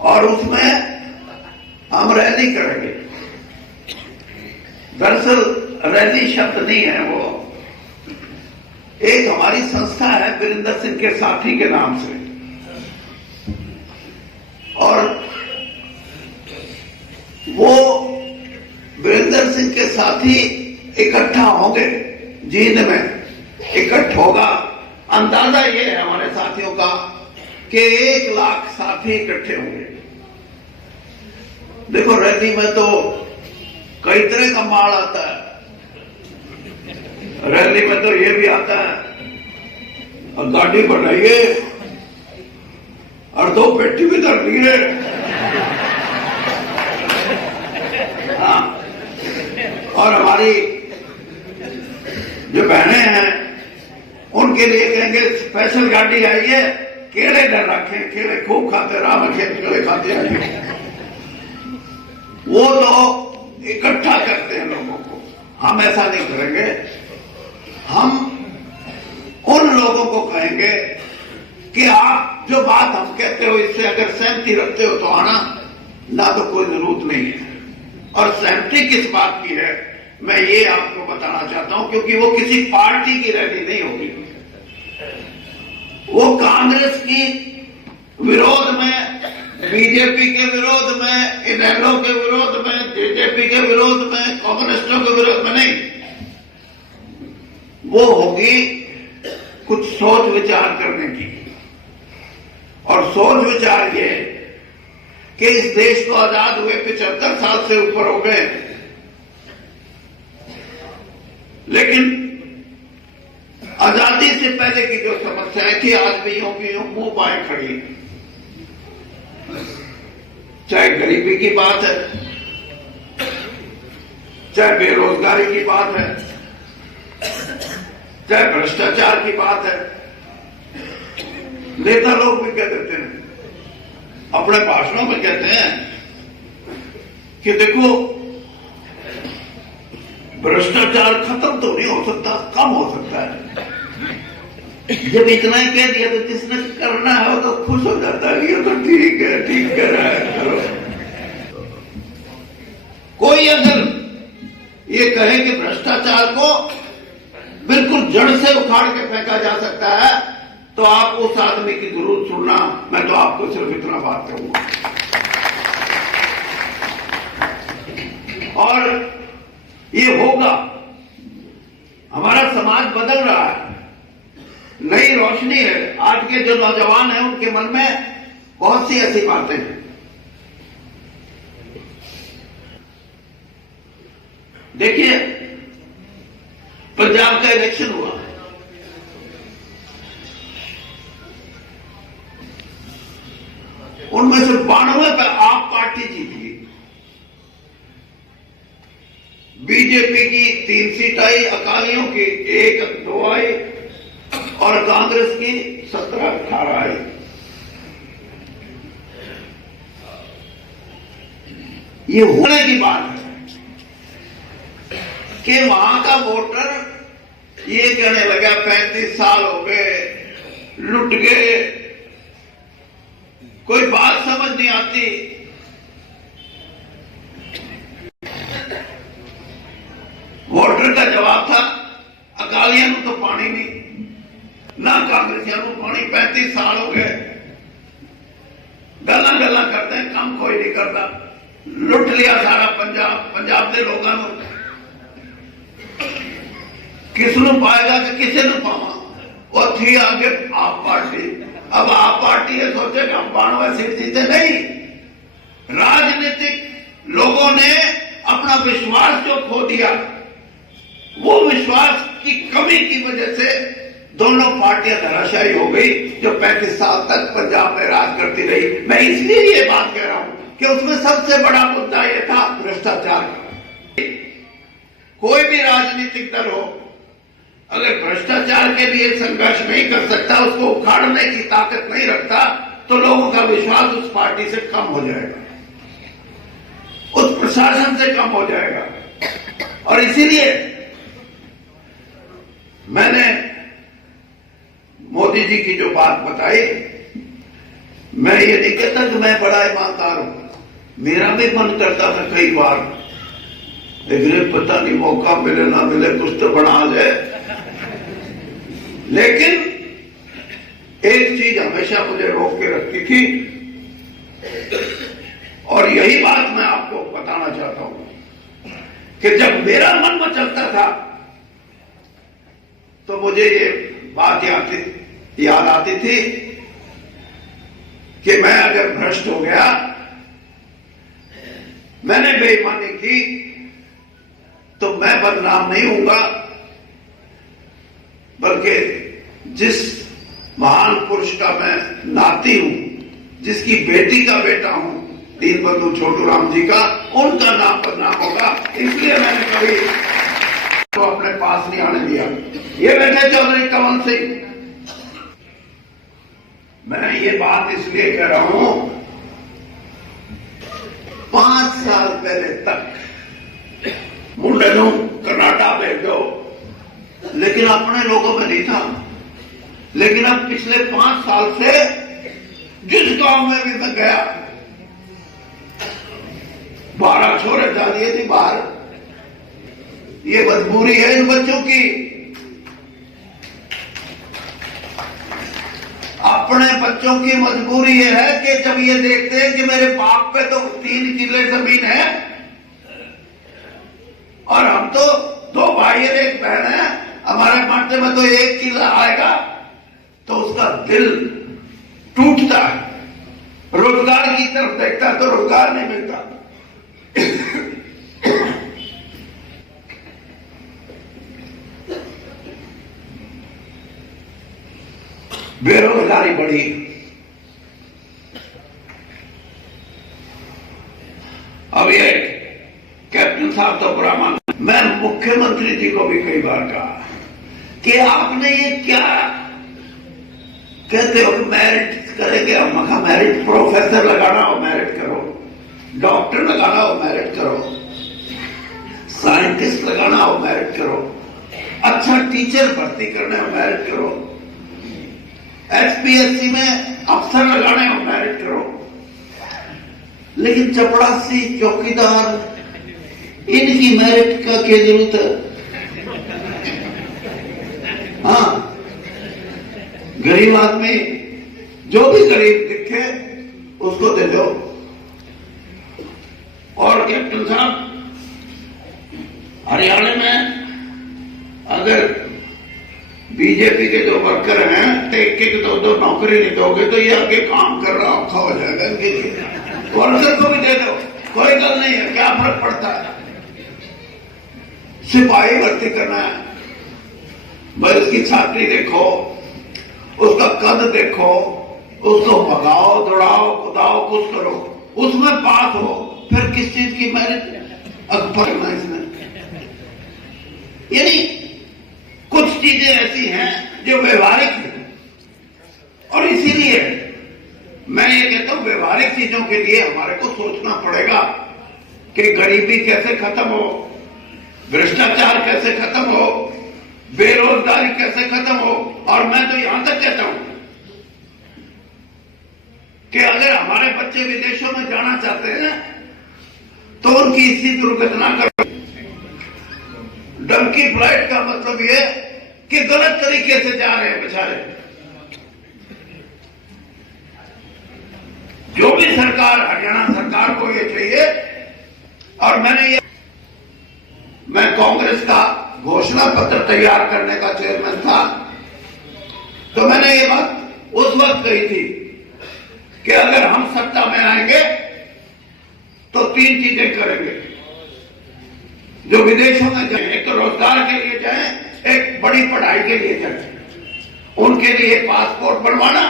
और उसमें हम रैली करेंगे। दरअसल रैली शब्द नहीं है, वो एक हमारी संस्था है वीरेंद्र सिंह के साथी के नाम से, और वो वीरेंद्र सिंह के साथी इकट्ठा होंगे, जींद में इकट्ठ होगा। अंदाजा ये है हमारे साथियों का कि 1 लाख साथी इकट्ठे होंगे। देखो रैली में तो कई तरह का माल आता है, रैली में तो ये भी आता है और गाड़ी बढ़ाइए और 2 पेटी भी धर लिए। हाँ, और हमारी जो बहनें हैं उनके लिए कहेंगे स्पेशल गाड़ी आई है, केले घर रखें, केले खूब खाते, राम केले खाते आइए। वो तो इकट्ठा करते हैं लोगों को, हम ऐसा नहीं करेंगे। हम उन लोगों को कहेंगे कि आप जो बात हम कहते हो इससे अगर सहमति रखते हो तो आना, ना तो कोई जरूरत नहीं है। और सहमति किस बात की है मैं ये आपको बताना चाहता हूं, क्योंकि वो किसी पार्टी की रैली नहीं होगी, वो कांग्रेस की विरोध में, बीजेपी के विरोध में, इनेलो के विरोध में, जेजेपी के विरोध में, कम्युनिस्टों के विरोध में नहीं, वो होगी कुछ सोच विचार करने की। और सोच विचार ये कि इस देश को आजाद हुए 75 साल से ऊपर हो गए, लेकिन आजादी से पहले की जो समस्या है कि आज भी यूं मुंह बाएं खड़ी है। चाहे गरीबी की बात है, चाहे बेरोजगारी की बात है, चाहे भ्रष्टाचार की बात है। नेता लोग भी कह देते हैं, अपने भाषणों में कहते हैं कि देखो भ्रष्टाचार खत्म तो नहीं हो सकता, कम हो सकता है। जब इतना ही कह दिया तो जिसने करना है वो तो खुश हो जाता है, ये तो ठीक है, ठीक कर रहा है, करो। कोई अगर ये कहे कि भ्रष्टाचार को बिल्कुल जड़ से उखाड़ के फेंका जा सकता है, तो आप उस आदमी की जरूर सुनना। मैं तो आपको सिर्फ इतना बात कहूंगा। और ये होगा, हमारा समाज बदल रहा है, नई रोशनी है। आज के जो नौजवान हैं उनके मन में बहुत सी ऐसी बातें हैं। देखिए पंजाब का इलेक्शन हुआ, उनमें से 92 पे आप पार्टी जीती, बीजेपी की 3 सीट आई, अकालियों की 1-2 आई और कांग्रेस की 17-18 आई। ये होने की बात है कि वहां का वोटर ये कहने लगा 35 साल हो गए, लुट गए, कोई बात समझ नहीं आती। वोटर का जवाब था अकालियों तो पानी नहीं, ना कांग्रेसियों को पानी, 35 साल हो गए, गल्ला गल्ला करते हैं, काम कोई नहीं करता, लुट लिया सारा पंजाब। पंजाब के लोगों ने किसनों पाएगा कि किसे न पावा, वो थी आगे आप पार्टी। अब आप पार्टी ये सोचे कि हम 92 सीट जीते, नहीं। राजनीतिक लोगों ने अपना विश्वास जो खो दिया, वो विश्वास की कमी की वजह से दोनों पार्टियां धराशायी हो गई, जो 35 साल तक पंजाब में राज करती रही। मैं इसलिए ये बात कह रहा हूं कि उसमें सबसे बड़ा मुद्दा यह था भ्रष्टाचार। कोई भी राजनीतिक दल हो, अगर भ्रष्टाचार के लिए संघर्ष नहीं कर सकता, उसको उखाड़ने की ताकत नहीं रखता, तो लोगों का विश्वास उस पार्टी से कम हो जाएगा, उस प्रशासन से कम हो जाएगा। और इसीलिए मैंने मोदी जी की जो बात बताई मैं ये नहीं कहता कि मैं बड़ा ईमानदार हूं, मेरा भी मन करता था कई बार, लेकिन पता नहीं मौका मिले ना मिले कुछ तो बना ले। लेकिन एक चीज हमेशा मुझे रोक के रखती थी, और यही बात मैं आपको बताना चाहता हूं कि जब मेरा मन मचलता था तो मुझे ये बात याद आती थी कि मैं अगर भ्रष्ट हो गया, मैंने बेईमानी की, तो मैं बदनाम नहीं होऊंगा, बल्कि जिस महान पुरुष का मैं नाती हूं, जिसकी बेटी का बेटा हूं, दीनबंधु छोटूराम जी का, उनका नाम बदनाम होगा। इसलिए मैंने कभी तो अपने पास नहीं आने दिया। ये बैठे चौधरी कमल सिंह, मैं ये बात इसलिए कह रहा हूं, 5 साल पहले तक मुंडे नूं कनाडा भेज दो, लेकिन अपने लोगों में नहीं था। लेकिन अब पिछले 5 साल से जिस गांव में भी मैं गया, 12 छोरे जा दिए थे बाहर। ये मजबूरी है इन बच्चों की, अपने बच्चों की मजबूरी ये है कि जब ये देखते हैं कि मेरे बाप पे तो 3 किले जमीन है और हम तो 2 भाई और 1 बहन है, हमारे माटे में तो 1 किला आएगा, तो उसका दिल टूटता है। रोजगार की तरफ देखता है तो रोजगार नहीं मिलता। बेरोजगारी बढ़ी, अब ये कैप्टन साहब तो बुरा मान, मैं मुख्यमंत्री जी को भी कई बार कहा कि आपने ये क्या कहते हो, मेरिट करेंगे, हम कहा मेरिट, प्रोफेसर लगाना हो मेरिट करो, डॉक्टर लगाना हो मेरिट करो, साइंटिस्ट लगाना हो मेरिट करो, अच्छा टीचर भर्ती करने हो मेरिट करो, एचपीएससी में अफसर लगाने हो मेरिट करो, लेकिन चपड़ासी, चौकीदार, इनकी मेरिट का क्या जरूरत है? हाँ, गरीब आदमी, जो भी गरीब दिखे उसको दे दो। और कैप्टन साहब, हरियाणा में अगर बीजेपी के जो वर्कर हैं, 1-1, 2-2 नौकरी नहीं दोगे तो ये आगे काम कर रहा औखा हो जाएगा इनके लिए। वर्कर को भी दे दो, कोई गल नहीं है, क्या फर्क पड़ता है। सिपाही भर्ती करना है, भाई उसकी छाती देखो, उसका कद देखो, उसको भगाओ, दौड़ाओ, कुदाओ, कुछ करो, उसमें पास हो, फिर किस चीज की मेरिट अकबर इसमें। यानी कुछ चीजें ऐसी हैं जो व्यवहारिक है, और इसीलिए मैं ये कहता हूं व्यवहारिक चीजों के लिए हमारे को सोचना पड़ेगा कि गरीबी कैसे खत्म हो, भ्रष्टाचार कैसे खत्म हो, बेरोजगारी कैसे खत्म हो। और मैं तो यहां तक कहता हूं कि अगर हमारे बच्चे विदेशों में जाना चाहते हैं तो उनकी इसी दुर्घटना करो। डंकी फ्लाइट का मतलब यह कि गलत तरीके से जा रहे हैं बेचारे। जो भी सरकार, हरियाणा सरकार को ये चाहिए, और मैं कांग्रेस का घोषणा पत्र तैयार करने का चेयरमैन था, तो मैंने ये बात उस वक्त कही थी कि अगर हम सत्ता में आएंगे तो 3 चीजें करेंगे। जो विदेशों में जाए, एक तो रोजगार के लिए जाए, एक बड़ी पढ़ाई के लिए जाए, उनके लिए पासपोर्ट बनवाना,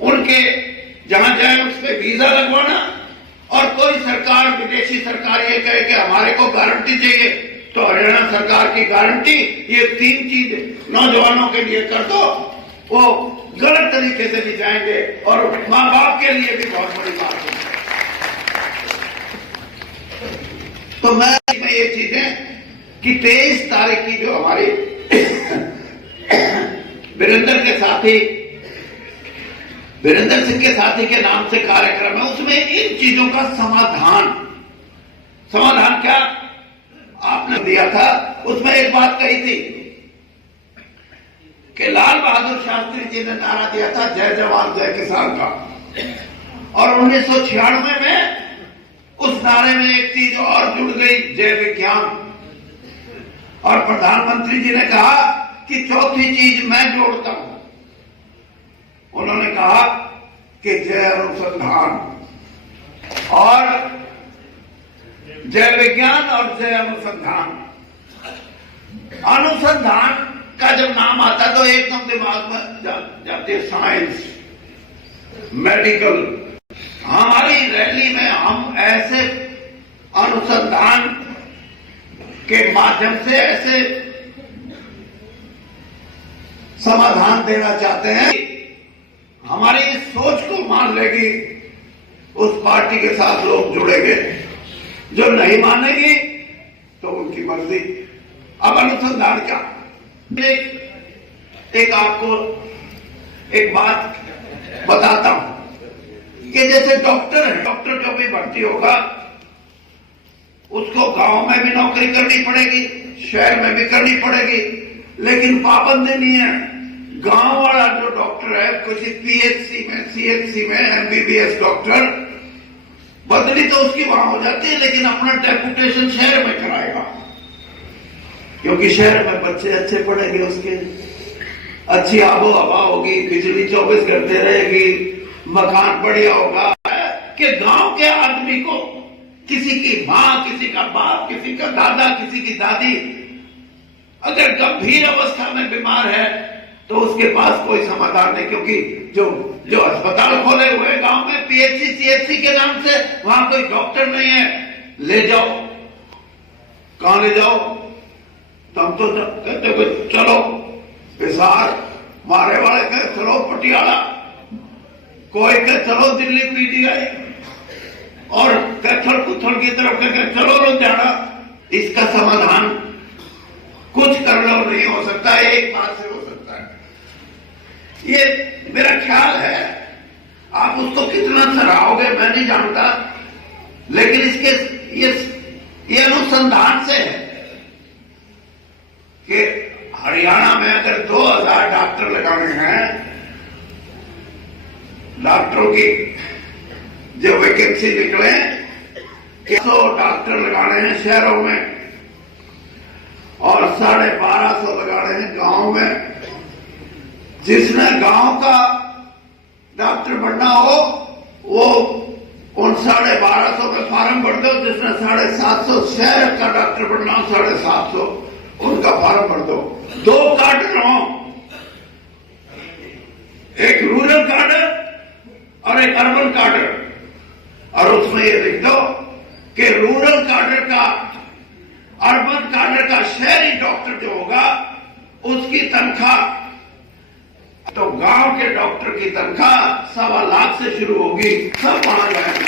उनके जहां जाए उस पर वीजा लगवाना, और कोई सरकार, विदेशी सरकार ये कहे कि हमारे को गारंटी चाहिए, तो हरियाणा सरकार की गारंटी, ये 3 चीज नौजवानों के लिए कर दो, वो गलत तरीके से नहीं जाएंगे, और मां बाप के लिए भी बहुत बड़ी बात है। तो मैं ये चीजें कि 23 तारीख की जो हमारी वीरेंद्र के साथी वीरेंद्र सिंह के साथी के नाम से कार्यक्रम है, उसमें इन चीजों का समाधान क्या आपने दिया था। उसमें एक बात कही थी कि लाल बहादुर शास्त्री जी ने नारा दिया था जय जवान जय किसान का, और 1996 में उस नारे में एक चीज और जुड़ गई, जय विज्ञान। और प्रधानमंत्री जी ने कहा कि चौथी चीज मैं जोड़ता हूं, उन्होंने कहा कि जय अनुसंधान। और जय विज्ञान और जय अनुसंधान, अनुसंधान का जब नाम आता तो एकदम दिमाग में जाती है साइंस, मेडिकल। हमारी रैली में हम ऐसे अनुसंधान के माध्यम से ऐसे समाधान देना चाहते हैं, हमारी इस सोच को मान लेगी उस पार्टी के साथ लोग जुड़ेंगे, जो नहीं मानेगी तो उनकी मर्जी। अब अनुसंधान क्या, एक आपको एक बात बताता हूं कि जैसे डॉक्टर है, डॉक्टर जो भी भर्ती होगा उसको गांव में भी नौकरी करनी पड़ेगी, शहर में भी करनी पड़ेगी, लेकिन पाबंदी नहीं है। गांव वाला जो डॉक्टर है किसी पीएचसी में, सीएचसी में एमबीबीएस डॉक्टर, बदली तो उसकी वहां हो जाती है, लेकिन अपना डेपुटेशन शहर में कराएगा, क्योंकि शहर में बच्चे अच्छे पढ़ेंगे, उसके अच्छी आबो हवा होगी, बिजली 24 घंटे रहेगी, मकान बढ़िया होगा। कि गांव के आदमी को किसी की मां, किसी का बाप, किसी का दादा, किसी की दादी अगर गंभीर अवस्था में बीमार है तो उसके पास कोई समाधान नहीं, क्योंकि जो अस्पताल खोले हुए गांव में पीएचसी सीएचसी के नाम से, वहां कोई डॉक्टर नहीं है। ले जाओ, कहां ले जाओ? तुम तो कहते चलो हिसार, मारे वाले कहे चलो पटियाला, कोई कहे चलो दिल्ली पीटीआई, और कैथल कुथल की तरफ कहे चलो लुधियाना। इसका समाधान कुछ कर लो नहीं हो सकता, एक बात से हो सकता है। ये मेरा ख्याल है, आप उसको कितना सराहोगे मैं नहीं जानता, लेकिन इसके ये अनुसंधान से है कि हरियाणा में अगर 2000 डॉक्टर लगाने हैं, डॉक्टरों की जो वैकेंसी निकले, 100 डॉक्टर लगाने हैं शहरों में और 1250 लगाने हैं गांव में। जिसने गांव का डॉक्टर बनना हो वो उन 1250 में फार्म भर दो, जिसने 750 शहर का डॉक्टर बनना हो 750 उनका फार्म भर दो। 2 कार्डर हो, एक रूरल कार्डर और एक अर्बन कार्डर, और उसमें ये लिख दो कि रूरल कार्डर का, अर्बन कार्डर का शहरी डॉक्टर जो होगा उसकी तनख्वाह, तो गांव के डॉक्टर की तनख्वाह 1.25 लाख से शुरू होगी, सब वहां रहेंगे।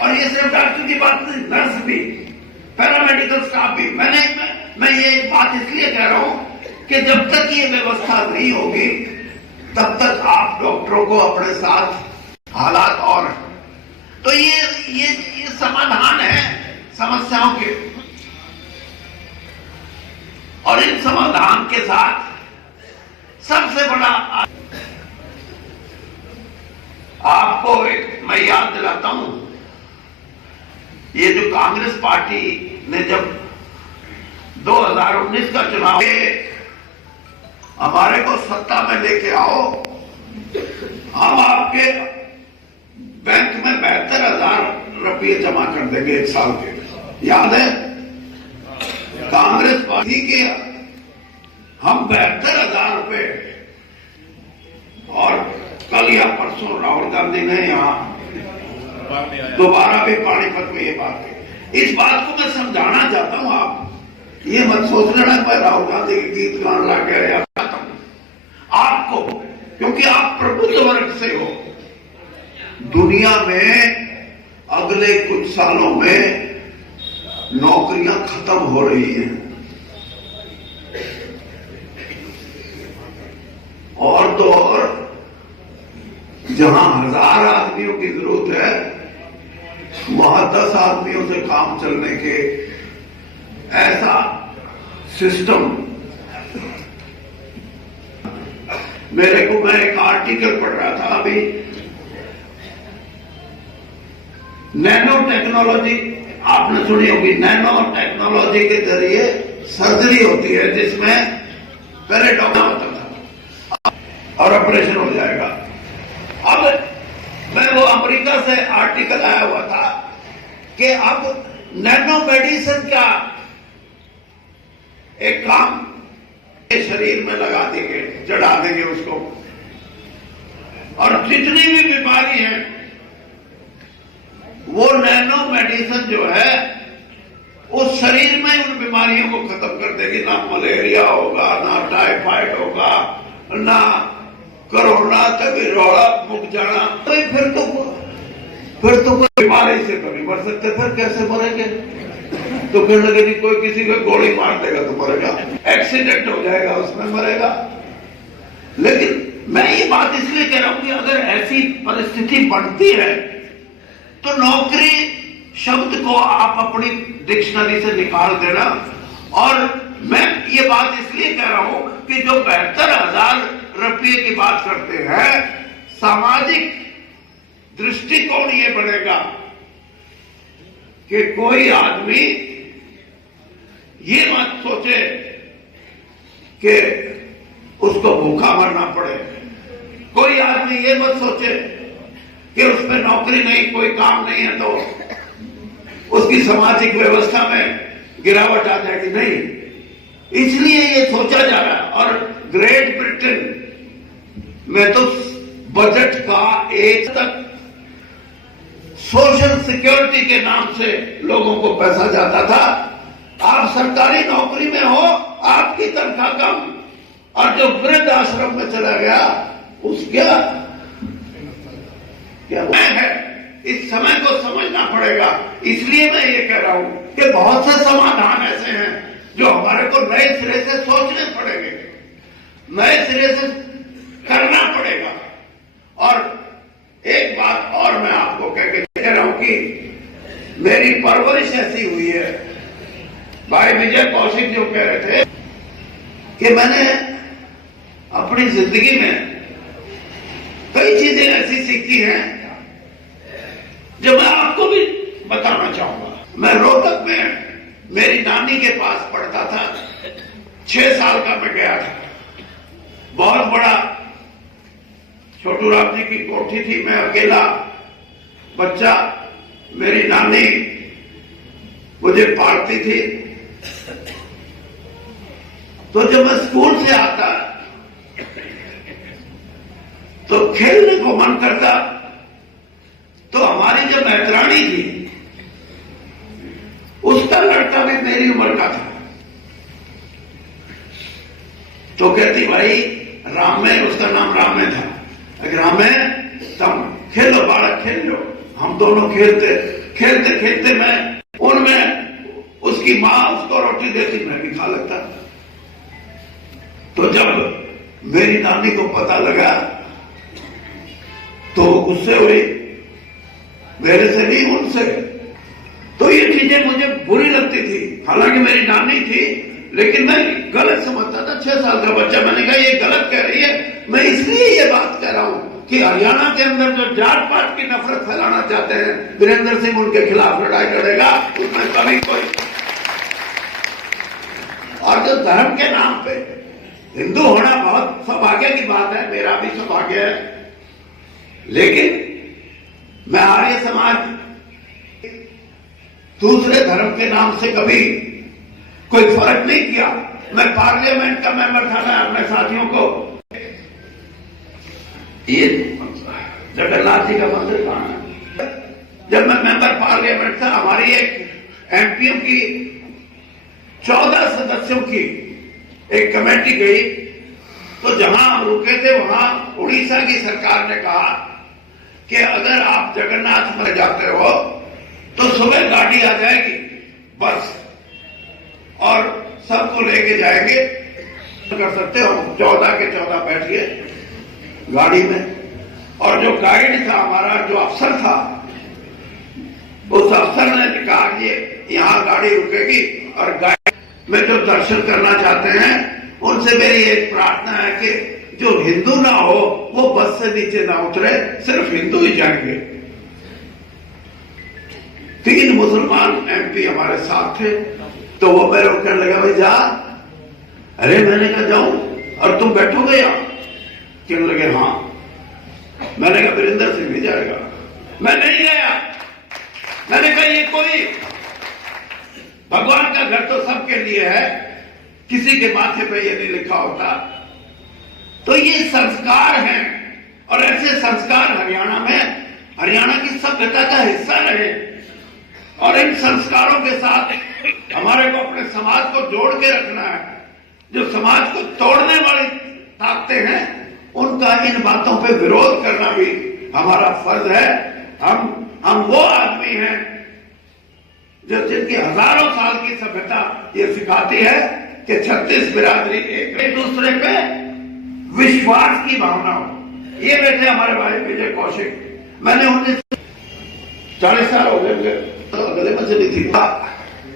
और ये सिर्फ डॉक्टर की बात नहीं, नर्स भी, पैरामेडिकल स्टाफ भी। मैं ये बात इसलिए कह रहा हूं कि जब तक ये व्यवस्था नहीं होगी तब तक आप डॉक्टरों को अपने साथ हालात और, तो ये समाधान है समस्याओं के, और इन समाधान के साथ सबसे बड़ा आपको एक मैं याद दिलाता हूं, ये जो कांग्रेस पार्टी ने जब 2019 का चुनाव हमारे को सत्ता में लेके आओ, हम आपके बैंक में 72,000 रुपये जमा कर देंगे 1 साल के। याद है? कांग्रेस पार्टी के हम 72,000 रुपये, और कल या परसों राहुल गांधी ने यहां दोबारा भी पानीपत में ये बात की। इस बात को मैं समझाना चाहता हूं, आप ये मत सोच लेना मैं राहुल गांधी के गीत गान ला के आता हूं आपको, क्योंकि आप प्रबुद्ध वर्ग से हो। दुनिया में अगले कुछ सालों में नौकरियां खत्म हो रही हैं, और तो और जहां 1000 आदमियों की जरूरत है, वहां 10 आदमियों से काम चलने के ऐसा सिस्टम। मेरे को, मैं एक आर्टिकल पढ़ रहा था अभी, नैनो टेक्नोलॉजी, आपने सुनी होगी, नैनो टेक्नोलॉजी के जरिए सर्जरी होती है, जिसमें पहले डॉक्टर होता था और ऑपरेशन हो जाएगा। अब मैं वो अमेरिका से आर्टिकल आया हुआ था कि अब नैनो मेडिसिन का एक काम शरीर में लगा देंगे, चढ़ा देंगे उसको, और जितनी भी बीमारी है वो नैनो मेडिसिन जो है उस शरीर में उन बीमारियों को खत्म कर देगी। ना मलेरिया होगा, ना टाइफाइड होगा, ना कोरोना, तभी रोड़ा मुक जाना। तो फिर तो कोई बीमारी से कभी मर सकते, फिर कैसे मरेंगे? तो कहने लगे नहीं, कोई किसी को गोली मार देगा तो मरेगा, एक्सीडेंट हो जाएगा उसमें मरेगा। लेकिन मैं ये बात इसलिए कह रहा हूं कि अगर ऐसी परिस्थिति बढ़ती है तो नौकरी शब्द को आप अपनी डिक्शनरी से निकाल देना। और मैं ये बात इसलिए कह रहा हूं कि जो 72,000 रुपये की बात करते हैं, सामाजिक दृष्टिकोण ये बढ़ेगा कि कोई आदमी ये मत सोचे कि उसको भूखा मरना पड़े, कोई आदमी ये मत सोचे कि उस पर नौकरी नहीं, कोई काम नहीं है तो उसकी सामाजिक व्यवस्था में गिरावट आ जाएगी। नहीं, इसलिए ये सोचा जा रहा है। और ग्रेट ब्रिटेन में तो बजट का एक तक सोशल सिक्योरिटी के नाम से लोगों को पैसा जाता था। आप सरकारी नौकरी में हो, आपकी तनख्वाह कम, और जो वृद्ध आश्रम में चला गया उसका क्या है? इस समय को समझना पड़ेगा। इसलिए मैं ये कह रहा हूं कि बहुत से समाधान ऐसे हैं जो हमारे को नए सिरे से सोचने पड़ेंगे, नए सिरे से करना पड़ेगा। और एक बात और मैं आपको कह रहा हूं कि मेरी परवरिश ऐसी हुई है, भाई विजय कौशिक जो कह रहे थे कि मैंने अपनी जिंदगी में कई चीजें ऐसी सीखी हैं जो मैं आपको भी बताना चाहूंगा। मैं रोहतक में मेरी नानी के पास पढ़ता था, 6 साल का मैं गया था। बहुत बड़ा छोटू राम जी की कोठी थी, मैं अकेला बच्चा, मेरी नानी मुझे पालती थी। तो जब मैं स्कूल से आता तो खेलने को मन करता, तो हमारी जो मेहतरानी थी उसका लड़का भी मेरी उम्र का था। तो कहती भाई रामे, उसका नाम रामे था, रामे तुम खेलो बालक, खेल लो। हम दोनों खेलते खेलते खेलते मैं उनमें उसकी माँ उसको रोटी देती, मैं भी खा लगता। तो जब मेरी नानी को पता लगा तो गुस्से हुई, मेरे से नहीं उनसे। तो ये चीजें मुझे बुरी लगती थी। हालांकि मेरी नानी थी, लेकिन मैं गलत समझता था, 6 साल का बच्चा। मैंने कहा ये गलत कह रही है। मैं इसलिए ये बात कह रहा हूं कि हरियाणा के अंदर जो जात पात की नफरत फैलाना चाहते हैं, वीरेंद्र सिंह उनके खिलाफ लड़ाई लड़ेगा, उसमें कभी कोई। और जो धर्म के नाम पे हिंदू होना बहुत सौभाग्य की बात है, मेरा भी सौभाग्य है, लेकिन मैं आर्य समाज दूसरे धर्म के नाम से कभी कोई फर्क नहीं किया। मैं पार्लियामेंट का मेंबर था, मैं अपने साथियों को, ये जगन्नाथ जी का मंदिर कहां है, जब मैं मेंबर पार्लियामेंट था, हमारी एक एमपीएम की 14 सदस्यों की एक कमेटी गई। तो जहां हम रुके थे वहां उड़ीसा की सरकार ने कहा कि अगर आप जगन्नाथ में जाते हो तो सुबह गाड़ी आ जाएगी, बस, और सबको लेके जाएंगे, कर सकते हो, 14 के 14 बैठिए गाड़ी में। और जो गाइड था हमारा, जो अफसर था, उस अफसर ने कहा कि यहाँ गाड़ी रुकेगी और गाइड में जो दर्शन करना चाहते हैं उनसे मेरी एक प्रार्थना है कि जो हिंदू ना हो वो बस से नीचे ना उतरे, सिर्फ हिंदू ही जाएंगे। 3 मुसलमान एमपी हमारे साथ थे, तो वो मेरे को कहने लगा भाई जा। अरे मैंने कहा जाऊं और तुम बैठोगे यहां? कहने लगे हाँ। मैंने कहा वीरेंद्र सिंह भी जाएगा। मैं नहीं गया। मैंने कहा ये कोई भगवान का घर तो सबके लिए है, किसी के माथे पे ये नहीं लिखा होता। तो ये संस्कार हैं और ऐसे संस्कार हरियाणा की सभ्यता का हिस्सा रहे और इन संस्कारों के साथ हमारे को अपने समाज को जोड़ के रखना है। जो समाज को तोड़ने वाली ताकतें हैं उनका इन बातों पे विरोध करना भी हमारा फर्ज है। हम वो आदमी हैं जो जिनकी हजारों साल की सभ्यता ये सिखाती है कि 36 बिरादरी एक दूसरे पे विश्वास की भावना हो। ये बैठे हमारे भाई विजय कौशिक, मैंने 40 साल हो गए तो अगले में चली थी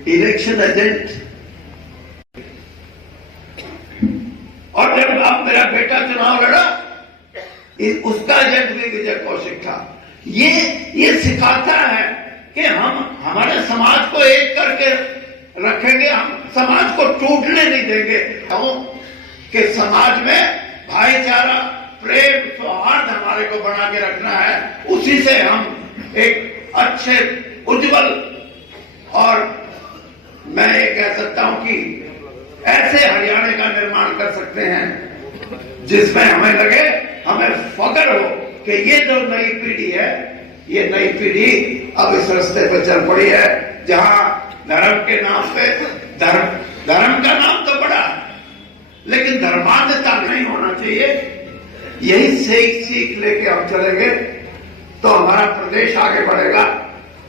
इलेक्शन एजेंट, और जब अब मेरा बेटा चुनाव लड़ा उसका एजेंट भी विजय कौशिक था। ये सिखाता है कि हम हमारे समाज को एक करके रखेंगे, हम समाज को टूटने नहीं देंगे। कि समाज में भाईचारा, प्रेम, सौहार्द हमारे को बना के रखना है। उसी से हम एक अच्छे, उज्जवल और मैं ये कह सकता हूं कि ऐसे हरियाणा का निर्माण कर सकते हैं जिसमें हमें लगे, हमें फख्र हो कि ये जो नई पीढ़ी है, ये नई पीढ़ी अब इस रास्ते पर चल पड़ी है जहां धर्म के नाम पे धर्म का नाम तो बड़ा है लेकिन धर्मांधता नहीं होना चाहिए। यही सीख लेके हम चलेंगे तो हमारा प्रदेश आगे बढ़ेगा।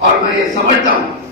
और मैं ये समझता हूं